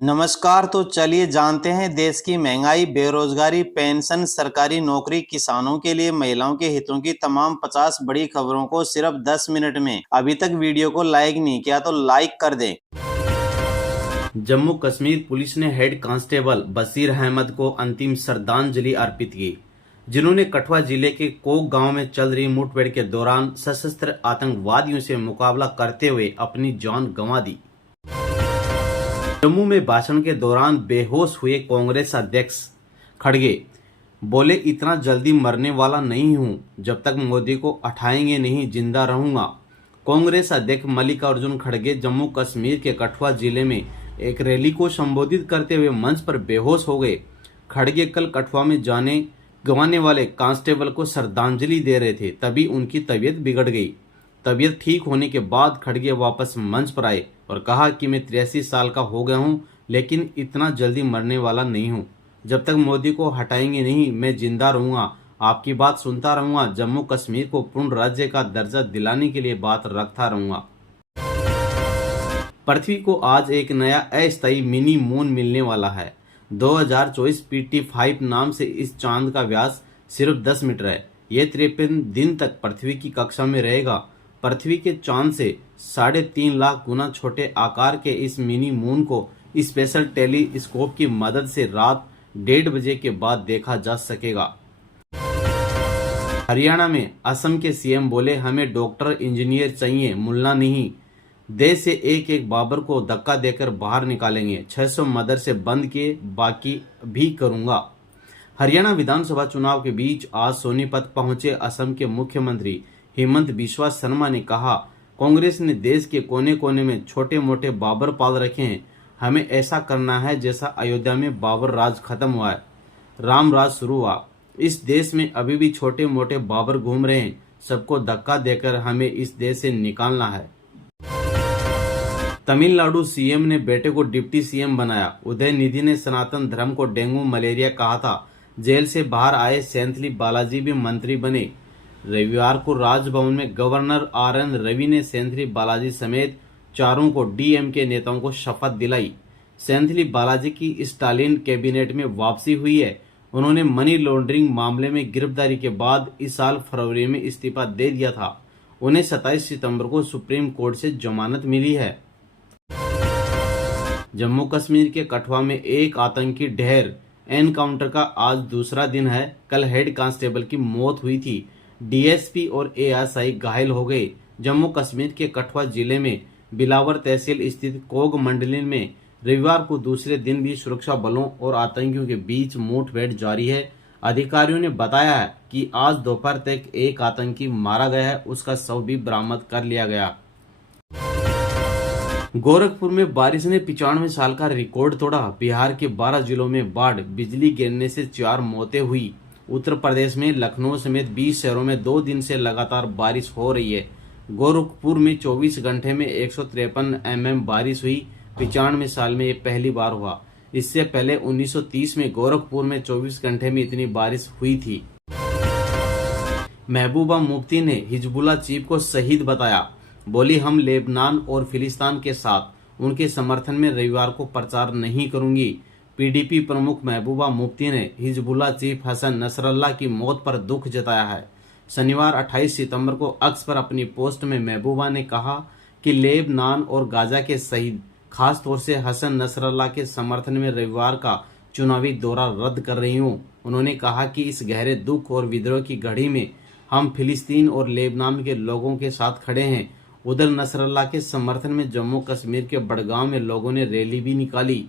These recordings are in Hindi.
नमस्कार। तो चलिए जानते हैं देश की महंगाई, बेरोजगारी, पेंशन, सरकारी नौकरी, किसानों के लिए महिलाओं के हितों की तमाम 50 बड़ी खबरों को सिर्फ 10 मिनट में। अभी तक वीडियो को लाइक नहीं किया तो लाइक कर दें। जम्मू कश्मीर पुलिस ने हेड कांस्टेबल बशीर अहमद को अंतिम श्रद्धांजलि अर्पित की, जिन्होंने कठुआ जिले के कोक गांव में चल रही मुठभेड़ के दौरान सशस्त्र आतंकवादियों से मुकाबला करते हुए अपनी जान गंवा दी। जम्मू में भाषण के दौरान बेहोश हुए कांग्रेस अध्यक्ष खड़गे बोले, इतना जल्दी मरने वाला नहीं हूं, जब तक मोदी को हटाएंगे नहीं जिंदा रहूंगा। कांग्रेस अध्यक्ष मल्लिकार्जुन खड़गे जम्मू कश्मीर के कठुआ जिले में एक रैली को संबोधित करते हुए मंच पर बेहोश हो गए। खड़गे कल कठुआ में जाने गंवाने वाले कांस्टेबल को श्रद्धांजलि दे रहे थे, तभी उनकी तबीयत बिगड़ गई। तबीयत ठीक होने के बाद खड़गे वापस मंच पर आए और कहा कि मैं 83 साल का हो गया हूं, लेकिन इतना जल्दी मरने वाला नहीं हूं। जब तक मोदी को हटाएंगे नहीं, मैं जिंदा रहूंगा, आपकी बात सुनता रहूंगा, जम्मू कश्मीर को पूर्ण राज्य का दर्जा दिलाने के लिए बात रखता रहूंगा। पृथ्वी को आज एक नया अस्थायी मिनी मून मिलने वाला है। 2024 PT5 नाम से इस चांद का व्यास सिर्फ 10 मीटर है। यह 53 दिन तक पृथ्वी की कक्षा में रहेगा। पृथ्वी के चांद से 3.5 लाख गुना छोटे आकार के इस मिनी मून को स्पेशल टेलीस्कोप की मदद से रात 1:30 बजे के बाद देखा जा सकेगा। हरियाणा में असम के सीएम बोले, हमें डॉक्टर इंजीनियर चाहिए, मुल्ला नहीं। देश से एक एक बाबर को धक्का देकर बाहर निकालेंगे। 600 मदरसे बंद किए, बाकी भी करूंगा। हरियाणा विधानसभा चुनाव के बीच आज सोनीपत पहुंचे असम के मुख्यमंत्री हेमंत बिस्वा शर्मा ने कहा, कांग्रेस ने देश के कोने कोने में छोटे मोटे बाबर पाल रखे हैं। हमें ऐसा करना है जैसा अयोध्या में बाबर राज खत्म हुआ है, राम राज शुरू हुआ। इस देश में अभी भी छोटे मोटे बाबर घूम रहे हैं। सबको धक्का देकर हमें इस देश से निकालना है। तमिलनाडु सीएम ने बेटे को डिप्टी सीएम बनाया। उदयनिधि ने सनातन धर्म को डेंगू मलेरिया कहा था। जेल से बाहर आए सेंथली बालाजी भी मंत्री बने। रविवार को राजभवन में गवर्नर RN रवि ने सेंथली बालाजी समेत चारों को DMK नेताओं को शपथ दिलाई। सेंथली बालाजी की स्टालिन कैबिनेट में वापसी हुई है। उन्होंने मनी लॉन्ड्रिंग मामले में गिरफ्तारी के बाद इस साल फरवरी में इस्तीफा दे दिया था। उन्हें 27 सितंबर को सुप्रीम कोर्ट से जमानत मिली है। जम्मू कश्मीर के कठुआ में एक आतंकी ढेर एनकाउंटर का आज दूसरा दिन है। कल हेड कांस्टेबल की मौत हुई थी। DSP और ASI घायल हो गए। जम्मू कश्मीर के कठुआ जिले में बिलावर तहसील स्थित कोग मंडली में रविवार को दूसरे दिन भी सुरक्षा बलों और आतंकियों के बीच मुठभेड़ जारी है। अधिकारियों ने बताया है कि आज दोपहर तक एक आतंकी मारा गया है, उसका शव भी बरामद कर लिया गया। गोरखपुर में बारिश ने 95 साल का रिकॉर्ड तोड़ा। बिहार के 12 जिलों में बाढ़, बिजली गिरने से 4 मौतें हुई। उत्तर प्रदेश में लखनऊ समेत 20 शहरों में 2 दिन से लगातार बारिश हो रही है। गोरखपुर में 24 घंटे में 153 mm बारिश हुई। 95 साल में ये पहली बार हुआ। इससे पहले 1930 में गोरखपुर में 24 घंटे में इतनी बारिश हुई थी। महबूबा मुफ्ती ने हिजबुल्लाह चीफ को शहीद बताया। बोली, हम लेबनान और फिलिस्तीन के साथ उनके समर्थन में रविवार को प्रचार नहीं करूंगी। PDP प्रमुख महबूबा मुफ्ती ने हिजबुल्लाह चीफ हसन नसरल्लाह की मौत पर दुख जताया है। शनिवार 28 सितंबर को अक्स पर अपनी पोस्ट में महबूबा ने कहा कि लेबनान और गाजा के शहीद, खास तौर से हसन नसरल्लाह के समर्थन में रविवार का चुनावी दौरा रद्द कर रही हूं। उन्होंने कहा कि इस गहरे दुख और विद्रोह की घड़ी में हम फिलिस्तीन और लेबनान के लोगों के साथ खड़े हैं। उधर नसरल्लाह के समर्थन में जम्मू कश्मीर के बड़गांव में लोगों ने रैली भी निकाली।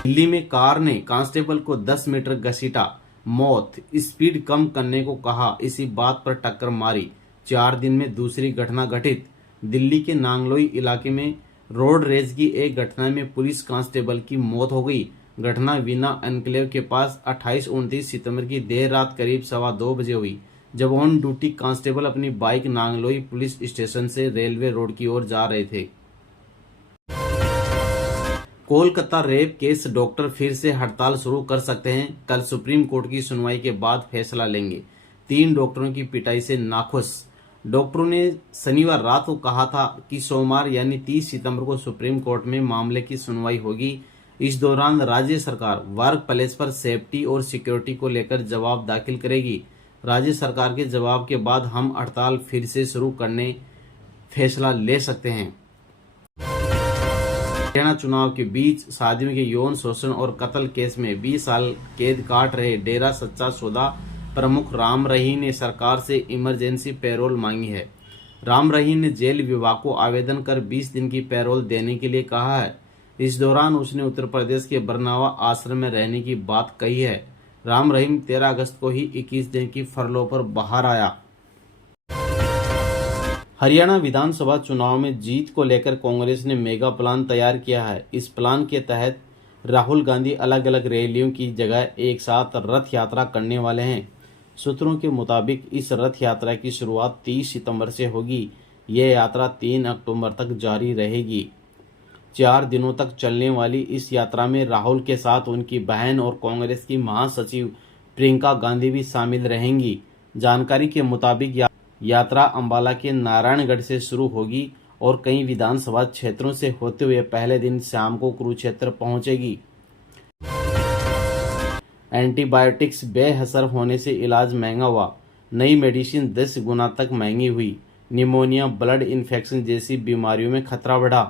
दिल्ली में कार ने कांस्टेबल को 10 मीटर घसीटा, मौत। स्पीड कम करने को कहा, इसी बात पर टक्कर मारी। 4 दिन में दूसरी घटना घटित। दिल्ली के नांगलोई इलाके में रोड रेज की एक घटना में पुलिस कांस्टेबल की मौत हो गई। घटना वीना एनक्लेव के पास 28-29 सितंबर की देर रात करीब 2:15 बजे हुई, जब ऑन ड्यूटी कांस्टेबल अपनी बाइक नांगलोई पुलिस स्टेशन से रेलवे रोड की ओर जा रहे थे। कोलकाता रेप केस, डॉक्टर फिर से हड़ताल शुरू कर सकते हैं। कल सुप्रीम कोर्ट की सुनवाई के बाद फैसला लेंगे। 3 डॉक्टरों की पिटाई से नाखुश। डॉक्टरों ने शनिवार रात को कहा था कि सोमवार यानी 30 सितंबर को सुप्रीम कोर्ट में मामले की सुनवाई होगी। इस दौरान राज्य सरकार वर्क प्लेस पर सेफ्टी और सिक्योरिटी को लेकर जवाब दाखिल करेगी। राज्य सरकार के जवाब के बाद हम हड़ताल फिर से शुरू करने फैसला ले सकते हैं। हरियाणा चुनाव के बीच शादियों के यौन शोषण और कत्ल केस में 20 साल कैद काट रहे डेरा सच्चा सौदा प्रमुख राम रहीम ने सरकार से इमरजेंसी पैरोल मांगी है। राम रहीम ने जेल विभाग को आवेदन कर 20 दिन की पैरोल देने के लिए कहा है। इस दौरान उसने उत्तर प्रदेश के बरनावा आश्रम में रहने की बात कही है। राम रहीम 13 अगस्त को ही 21 दिन की फरलो पर बाहर आया। हरियाणा विधानसभा चुनाव में जीत को लेकर कांग्रेस ने मेगा प्लान तैयार किया है। इस प्लान के तहत राहुल गांधी अलग अलग रैलियों की जगह एक साथ रथ यात्रा करने वाले हैं। सूत्रों के मुताबिक इस रथ यात्रा की शुरुआत 30 सितंबर से होगी। यह यात्रा 3 अक्टूबर तक जारी रहेगी। 4 दिनों तक चलने वाली इस यात्रा में राहुल के साथ उनकी बहन और कांग्रेस की महासचिव प्रियंका गांधी भी शामिल रहेंगी। जानकारी के मुताबिक यात्रा अंबाला के नारायणगढ़ से शुरू होगी और कई विधानसभा क्षेत्रों से होते हुए पहले दिन शाम को कुरुक्षेत्र पहुंचेगी। एंटीबायोटिक्स बेअसर होने से इलाज महंगा हुआ। नई मेडिसिन 10 गुना तक महंगी हुई। निमोनिया, ब्लड इन्फेक्शन जैसी बीमारियों में खतरा बढ़ा।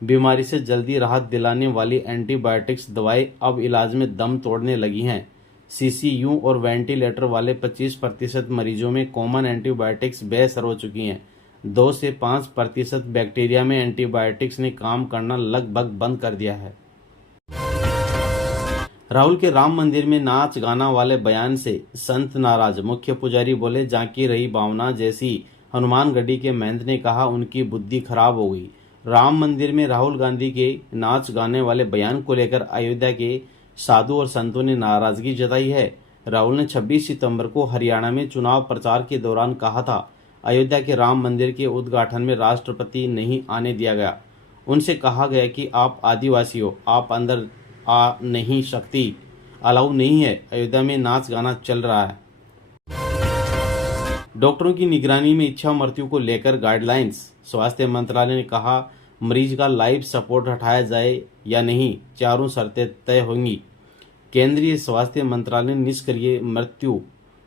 बीमारी से जल्दी राहत दिलाने वाली एंटीबायोटिक्स दवाएं अब इलाज में दम तोड़ने लगी हैं। सीसीयू और वेंटिलेटर वाले 25% मरीजों में कॉमन एंटीबायोटिक्स बेअसर हो चुकी हैं। 2 से 5% बैक्टीरिया में एंटीबायोटिक्स ने काम करना लगभग बंद कर दिया है। राहुल के राम मंदिर में नाच गाना वाले बयान से संत नाराज। मुख्य पुजारी बोले, झांकी रही भावना जैसी। हनुमानगढ़ी के महंत ने कहा उनकी बुद्धि खराब हो गई। राम मंदिर में राहुल गांधी के नाच गाने वाले बयान को लेकर अयोध्या के साधु और संतों ने नाराजगी जताई है। राहुल ने 26 सितंबर को हरियाणा में चुनाव प्रचार के दौरान कहा था, अयोध्या के राम मंदिर के उद्घाटन में राष्ट्रपति नहीं आने दिया गया। उनसे कहा गया कि आप आदिवासी हो, आप अंदर आ नहीं सकती, अलाउ नहीं है। अयोध्या में नाच गाना चल रहा है। डॉक्टरों की निगरानी में इच्छा मृत्यु को लेकर गाइडलाइंस। स्वास्थ्य मंत्रालय ने कहा मरीज का लाइफ सपोर्ट हटाया जाए या नहीं, चारों शर्तें तय होंगी। केंद्रीय स्वास्थ्य मंत्रालय ने निष्क्रिय मृत्यु,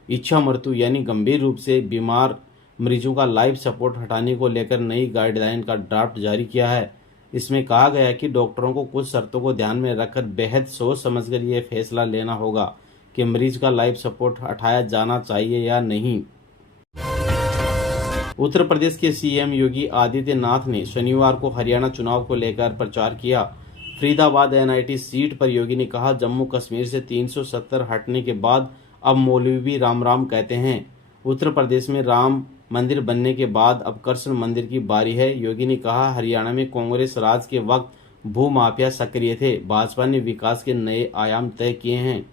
इच्छा मृत्यु यानी गंभीर रूप से बीमार मरीजों का लाइफ सपोर्ट हटाने को लेकर नई गाइडलाइन का ड्राफ्ट जारी किया है। इसमें कहा गया कि डॉक्टरों को कुछ शर्तों को ध्यान में रखकर बेहद सोच समझकर यह फैसला लेना होगा कि मरीज का लाइफ सपोर्ट हटाया जाना चाहिए या नहीं। उत्तर प्रदेश के सीएम योगी आदित्यनाथ ने शनिवार को हरियाणा चुनाव को लेकर प्रचार किया। फरीदाबाद एनआईटी सीट पर योगी ने कहा, जम्मू कश्मीर से 370 हटने के बाद अब मौलवी भी राम राम कहते हैं। उत्तर प्रदेश में राम मंदिर बनने के बाद अब कृष्ण मंदिर की बारी है। योगी ने कहा, हरियाणा में कांग्रेस राज के वक्त भूमाफिया सक्रिय थे, भाजपा ने विकास के नए आयाम तय किए हैं।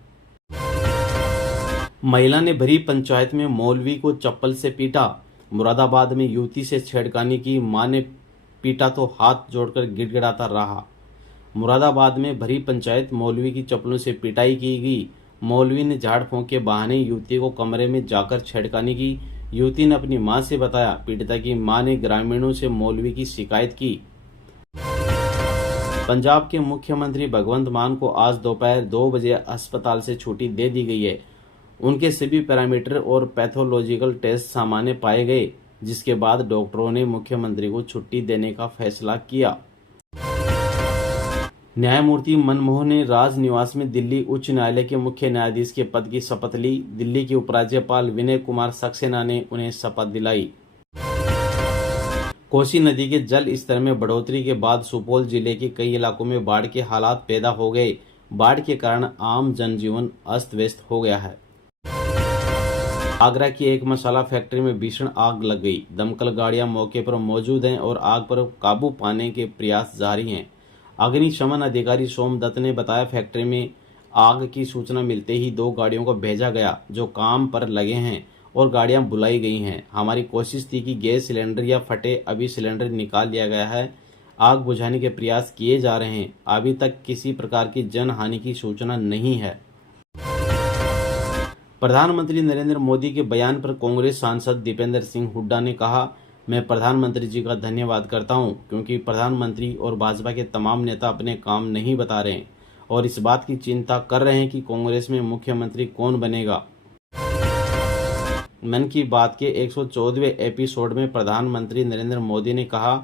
महिला ने भरी पंचायत में मौलवी को चप्पल से पीटा। मुरादाबाद में युवती से छेड़खानी की, मां ने पीटा तो हाथ जोड़कर गिड़गिड़ाता रहा। मुरादाबाद में भरी पंचायत मौलवी की चप्पलों से पिटाई की गई। मौलवी ने झाड़ फूंक के बहाने युवती को कमरे में जाकर छेड़खानी की। युवती ने अपनी मां से बताया। पीड़िता की मां ने ग्रामीणों से मौलवी की शिकायत की। पंजाब के मुख्यमंत्री भगवंत मान को आज दोपहर 2 बजे अस्पताल से छुट्टी दे दी गई है। उनके सभी पैरामीटर और पैथोलॉजिकल टेस्ट सामान्य पाए गए, जिसके बाद डॉक्टरों ने मुख्यमंत्री को छुट्टी देने का फैसला किया। न्यायमूर्ति मनमोहन ने राजनिवास में दिल्ली उच्च न्यायालय के मुख्य न्यायाधीश के पद की शपथ ली। दिल्ली के उपराज्यपाल विनय कुमार सक्सेना ने उन्हें शपथ दिलाई। कोसी नदी के जल स्तर में बढ़ोतरी के बाद सुपौल जिले के कई इलाकों में बाढ़ के हालात पैदा हो गए। बाढ़ के कारण आम जनजीवन अस्त व्यस्त हो गया है। आगरा की एक मसाला फैक्ट्री में भीषण आग लग गई। दमकल गाड़ियां मौके पर मौजूद हैं और आग पर काबू पाने के प्रयास जारी हैं। अग्निशमन अधिकारी सोमदत्त ने बताया, फैक्ट्री में आग की सूचना मिलते ही 2 गाड़ियों को भेजा गया जो काम पर लगे हैं और गाड़ियां बुलाई गई हैं। हमारी कोशिश थी कि गैस सिलेंडर या फटे अभी सिलेंडर निकाल लिया गया है। आग बुझाने के प्रयास किए जा रहे हैं। अभी तक किसी प्रकार की जन हानि की सूचना नहीं है। प्रधानमंत्री नरेंद्र मोदी के बयान पर कांग्रेस सांसद दीपेंद्र सिंह हुड्डा ने कहा, मैं प्रधानमंत्री जी का धन्यवाद करता हूं क्योंकि प्रधानमंत्री और भाजपा के तमाम नेता अपने काम नहीं बता रहे हैं और इस बात की चिंता कर रहे हैं कि कांग्रेस में मुख्यमंत्री कौन बनेगा। मन की बात के 114वें एपिसोड में प्रधानमंत्री नरेंद्र मोदी ने कहा,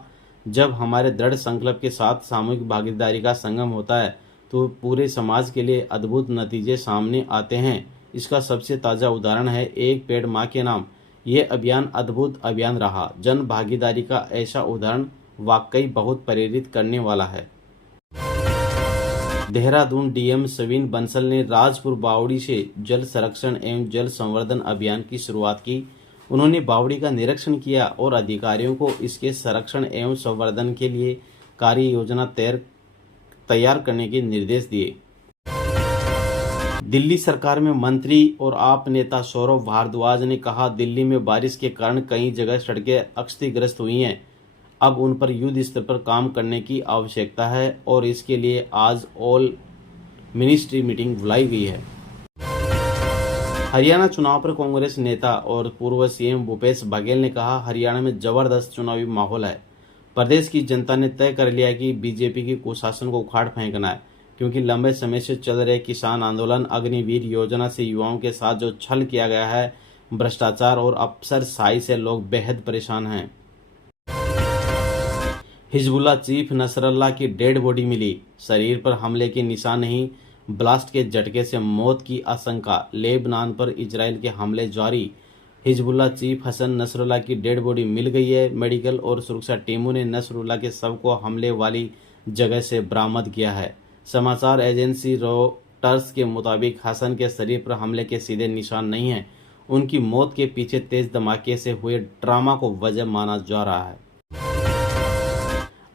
जब हमारे दृढ़ संकल्प के साथ सामूहिक भागीदारी का संगम होता है तो पूरे समाज के लिए अद्भुत नतीजे सामने आते हैं। इसका सबसे ताज़ा उदाहरण है एक पेड़ माँ के नाम। ये अभियान अद्भुत अभियान रहा। जन भागीदारी का ऐसा उदाहरण वाकई बहुत प्रेरित करने वाला है। देहरादून डीएम सविन बंसल ने राजपुर बावड़ी से जल संरक्षण एवं जल संवर्धन अभियान की शुरुआत की। उन्होंने बावड़ी का निरीक्षण किया और अधिकारियों को इसके संरक्षण एवं संवर्धन के लिए कार्य योजना तैयार करने के निर्देश दिए। दिल्ली सरकार में मंत्री और आप नेता सौरभ भारद्वाज ने कहा, दिल्ली में बारिश के कारण कई जगह सड़कें क्षतिग्रस्त हुई हैं। अब उन पर युद्ध स्तर पर काम करने की आवश्यकता है और इसके लिए आज ऑल मिनिस्ट्री मीटिंग बुलाई गई है। हरियाणा चुनाव पर कांग्रेस नेता और पूर्व सीएम भूपेश बघेल ने कहा, हरियाणा में जबरदस्त चुनावी माहौल है। प्रदेश की जनता ने तय कर लिया कि बीजेपी की कुशासन को उखाड़ फेंकना है क्योंकि लंबे समय से चल रहे किसान आंदोलन, अग्निवीर योजना से युवाओं के साथ जो छल किया गया है, भ्रष्टाचार और अफसरशाही से लोग बेहद परेशान हैं। हिजबुल्लाह चीफ नसरल्लाह की डेड बॉडी मिली। शरीर पर हमले के निशान नहीं, ब्लास्ट के झटके से मौत की आशंका। लेबनान पर इजराइल के हमले जारी। हिजबुल्लाह चीफ हसन नसरुल्लाह की डेड बॉडी मिल गई है। मेडिकल और सुरक्षा टीमों ने नसरुल्लाह के शव को हमले वाली जगह से बरामद किया है। समाचार एजेंसी रॉयटर्स के मुताबिक हसन के शरीर पर हमले के सीधे निशान नहीं हैं। उनकी मौत के पीछे तेज धमाके से हुए ड्रामा को वजह माना जा रहा है।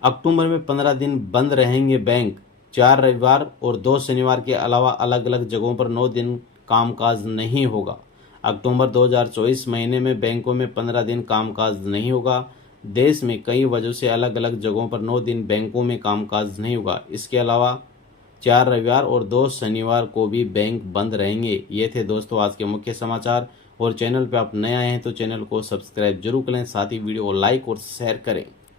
अक्टूबर में 15 दिन बंद रहेंगे बैंक। 4 रविवार और 2 शनिवार के अलावा अलग अलग जगहों पर 9 दिन कामकाज नहीं होगा। अक्टूबर 2024 महीने में बैंकों में 15 दिन कामकाज नहीं होगा। देश में कई वजहों से अलग अलग जगहों पर 9 दिन बैंकों में कामकाज नहीं होगा। इसके अलावा 4 रविवार और 2 शनिवार को भी बैंक बंद रहेंगे। ये थे दोस्तों आज के मुख्य समाचार। और चैनल पे आप नए आए हैं तो चैनल को सब्सक्राइब जरूर करें, साथ ही वीडियो को लाइक और शेयर करें।